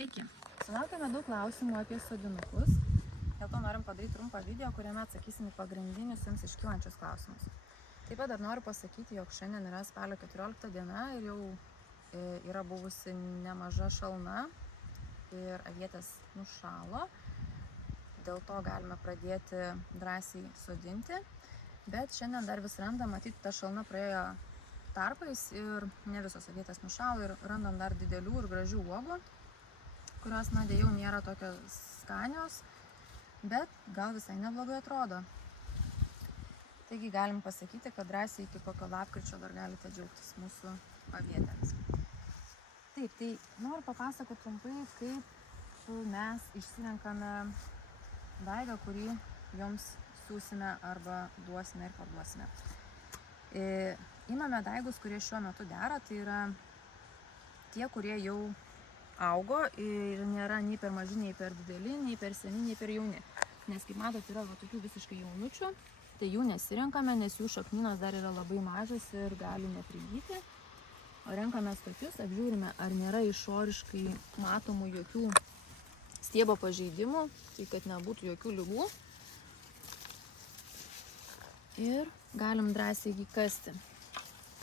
Sveiki! Sulaukėme daug klausimų apie sodinukus, dėl to norim padaryti trumpą video, kuriame atsakysim į pagrindinius jums iškylančius klausimus. Taip pat dar noriu pasakyti, jog šiandien yra spalio 14 diena ir jau yra buvusi nemaža šalna ir avietės nušalo. Dėl to galime pradėti drąsiai sodinti, bet šiandien dar vis randam, matyti, ta šalna praėjo tarpais ir ne visos avietės nušalo ir randam dar didelių ir gražių uogų, kurios, dėja, jau nėra tokios skanios, bet gal visai neblogai atrodo. Taigi galim pasakyti, kad drąsiai iki kokio lapkričio dar galite džiaugtis mūsų avietėmis. Taip, tai noriu papasakoti trumpai, kaip mes išsirenkame daigą, kurį jums siūsime arba duosime ir parduosime. Imame daigus, kurie šiuo metu dera, tai yra tie, kurie jau augo ir nėra nei per maži, nei per dideli, nei per seni, nei per jauni. Nes, kaip matot, yra tokių visiškai jaunučių, tai jų nesirenkame, nes jų šaknynas dar yra labai mažas ir gali neprigyti. O renkamės tokius, apžiūrime, ar nėra išoriškai matomų jokių stiebo pažeidimų, tai kad nebūtų jokių ligų. Ir galim drąsiai jį kasti.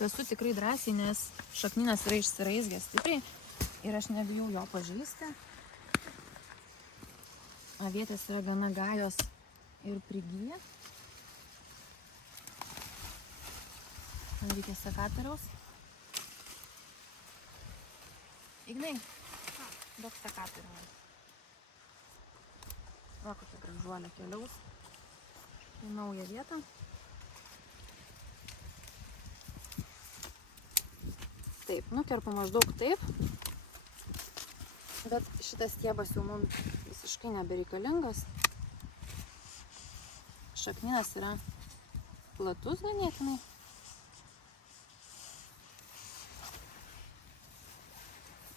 Kasu tikrai drąsiai, nes šaknynas yra išsiraizgęs stipriai ir aš nebijau jo pažeisti. Avietės yra gana gajos ir prigyja. Man reikia sekatoriaus. Ignai, duok sekatorių. Va, kokia gražuolė keliaus į naują vietą. Taip, nukerpu maždaug taip, bet šitas stiebas jau mums visiškai nebereikalingas. Šaknynas yra platus ganėtinai.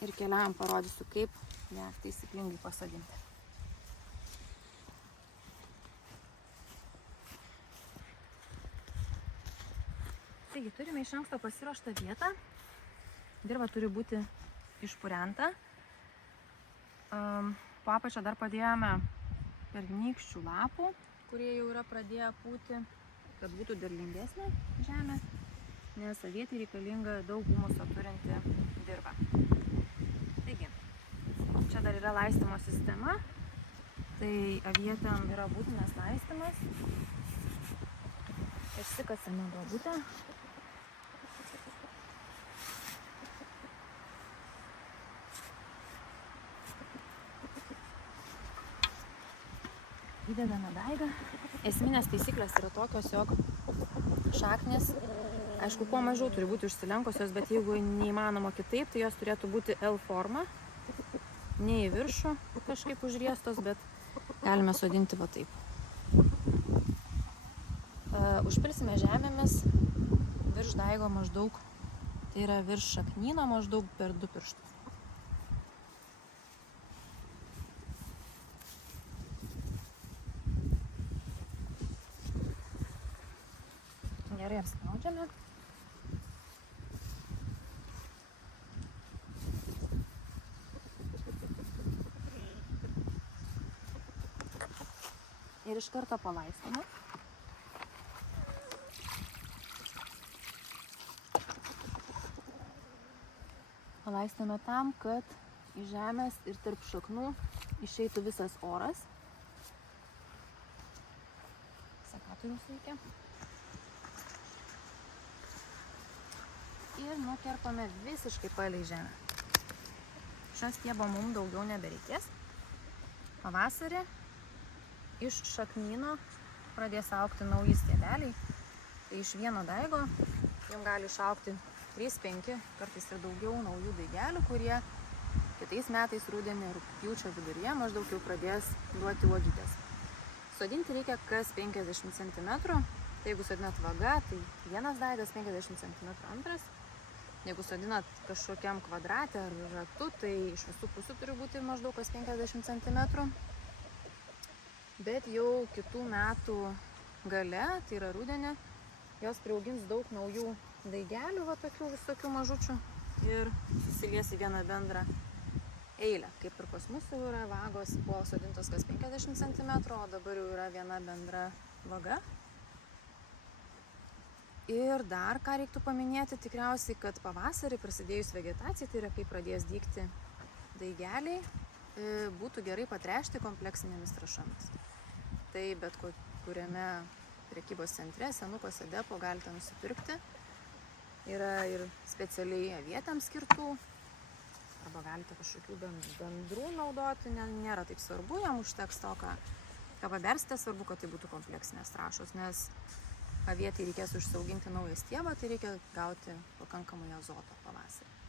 Ir keliam parodysiu, kaip ją taisyklingai pasodinti. Taigi, turime iš anksto pasiruoštą vietą. Dirva turi būti išpurenta. Po apačią dar padėjome pernykščių lapų, kurie jau yra pradėję pūti, kad būtų derlingesnė žemė, nes avietei reikalinga daug humuso turinti dirva. Taigi, čia dar yra laistymo sistema, tai avietėm yra būtinas laistymas. Išsikasame duobutę. Įdedame daigą. Esminės taisyklės yra tokios, jog šaknis, aišku, kuo mažiau turi būti užsilenkusios, bet jeigu neįmanoma kitaip, tai jos turėtų būti L forma, ne į viršų kažkaip užriestos, bet galime sodinti va taip. Užpilsime žemėmis virš daigo maždaug, tai yra virš šaknyno maždaug per 2 pirštus. Gerai apspaudžiame. Ir iš karto palaistome. Palaistome tam, kad iš žemės ir tarp šaknų išeitų visas oras. Sekatorius reikia. Ir nukerpame visiškai palei žemę. Šios stiebo mums daugiau nebereikės. Pavasarį iš šaknyno pradės augti nauji stiebeliai. Tai iš vieno daigo jums gali išaugti 3-5, kartais ir daugiau naujų daigelių, kurie kitais metais rudenį rugpjūčio viduryje maždaug jau pradės duoti uogytės. Sodinti reikia kas 50 cm. Tai jeigu sodinat vaga, tai vienas daigas 50 cm, antras. Jeigu sodinat kažkokiam kvadrate ar ratu, tai iš visų pusių turi būti maždaug kas 50 cm. Bet jau kitų metų gale, tai yra rudenį, jos priaugins daug naujų daigelių, va tokių visokių mažučių, ir susilies į vieną bendrą eilę. Kaip ir pas mus jau yra vagos, buvo sodintos kas 50 cm, o dabar jau yra viena bendra vaga. Ir dar ką reiktų paminėti, tikriausiai, kad pavasarį prasidėjus vegetacijai, tai yra kai pradės dygti daigeliai, būtų gerai patręšti kompleksinėmis trąšomis. Tai bet kuriame prekybos centre, senukose depo galite nusipirkti. Yra ir specialiai avietėms skirtų, arba galite kažkokių bendrų naudoti, nėra taip svarbu, jam užteks to, ką pabersite, svarbu, kad tai būtų kompleksinės trąšos, nes avietį reikės užsiauginti naują stiebą, tai reikia gauti pakankamai azoto pavasarį.